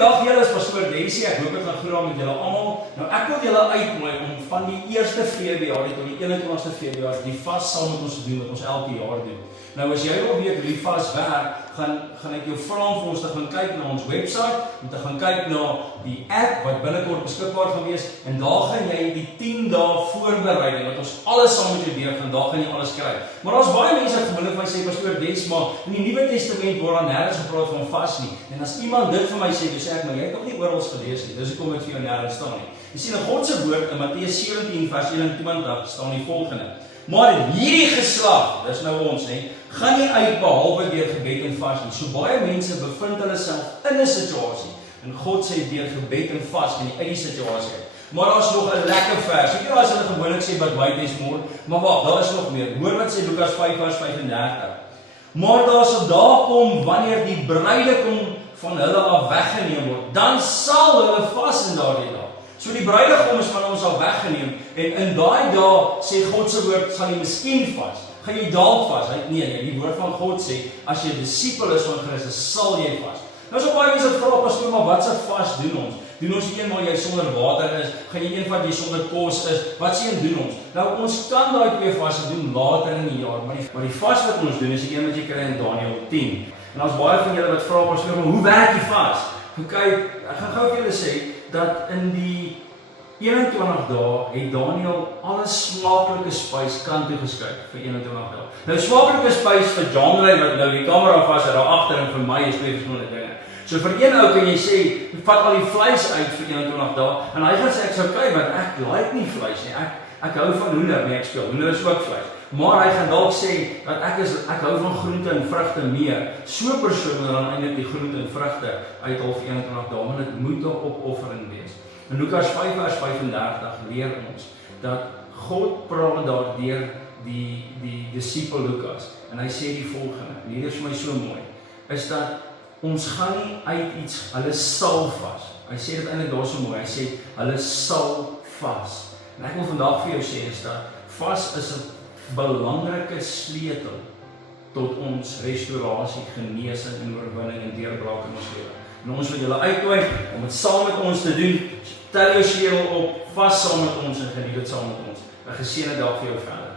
Goeiedag julle, is Pastoor Daisy. Ek hoop dit gaan goed met julle almal. Nou ek wil julle uitnooi om van die 1ste Februarie tot die 21ste Februarie die vas saam met ons te doen wat ons elke jaar doen. Nou as jy wil weet hoe die vas werk, gaan ek jou vra om vir ons te gaan kyk na ons webwerf, om te gaan kyk na die app wat binnekort beskikbaar gaan wees en daar gaan jy die 10 dae voorbereiding wat ons alles saam met jou deur gaan, daar gaan jy alles kry. Maar daar's baie mense wat gewoonlik van sê Pastoor Daisy, maar in die Nuwe Testament word daar nêrens gepraat van vas nie. En as iemand dit vir my sê, dan sê ek, maar jy het nog nie oral gelees nie. Dis hoekom dit vir jou nêrens staan nie. Jy sien in God se woord in Matteus 17 vers 21 staan die volgende: maar hierdie geslag, dis nou ons gaan nie uit behalwe deur gebed en vas nie. So baie mense bevind hulle self in 'n situasie en God sê deur gebed en vas kan jy uit die situasie uit. Maar daar's nog 'n lekker vers. Weet jy as hulle gewoonlik sê but wait is more, maar wag, daar is nog meer. Hoor wat sê Lukas 5 vers 35. Maar daar sal dae kom wanneer die bruidegom van hulle af weggeneem word, dan sal hulle vas in daardie dae. So die bruidegom is van ons al weggeneem en in daai dae sê God se woord sal jy miskien vas. Gaan jy dalk vas? Nee, die woord van God sê as jy 'n disipel is van Christus, sal jy vas. Nou so baie mense wat vra Pastoor, maar wat se vas doen ons? Doen ons een waar jy sonder water is? Gaan jy een wat jy sonder kos is? Wat sien doen ons? Nou ons kan daai twee vasse doen later in die jaar, maar die vas wat ons doen is die een wat jy kry in Daniël 10. En daar's baie van julle wat vra Pastoor, maar hoe werk die vas? Kyk, ek gaan gou vir julle sê dat in die 21 dae het Daniël alle smaaklike spys kant toe geskuif vir 21 dae. Nou smaaklike spys vir John Ray wat nou die kamera vas het daar agter en vir my is twee verskillende dinge. So vir een ou kan jy sê, vat al die vleis uit vir 21 dae en hy gaan sê ek sou kyk want ek like nie vleis nie. Ek hou van hoender, nee ek speel. Hoender is ook vleis. Maar hy gaan dalk sê dat ek hou van groente en vrugte meer. So persoon moet dan eintlik die groente en vrugte uithaal vir 21 dae, want dit moet 'n opoffering wees. In Lukas 5 vers 35 leer ons dat God praat daar deur die disipel Lukas en hy sê die volgende. En hier is vir my so mooi, is dat ons gaan nie uit iets, hulle sal vas. Hy sê dit eintlik daar so mooi. Hy sê hulle sal vas. En ek wil vandag vir jou sê is dat vas is 'n belangrike sleutel tot ons restaurasie, genesing en oorwinning en deurbraak in ons lewe. En ons wil julle uitnooi om dit saam met ons te doen. Tel jou sleutel op, vas saam met ons en geniet dit saam met ons. 'n Geseënde dag vir jou verder.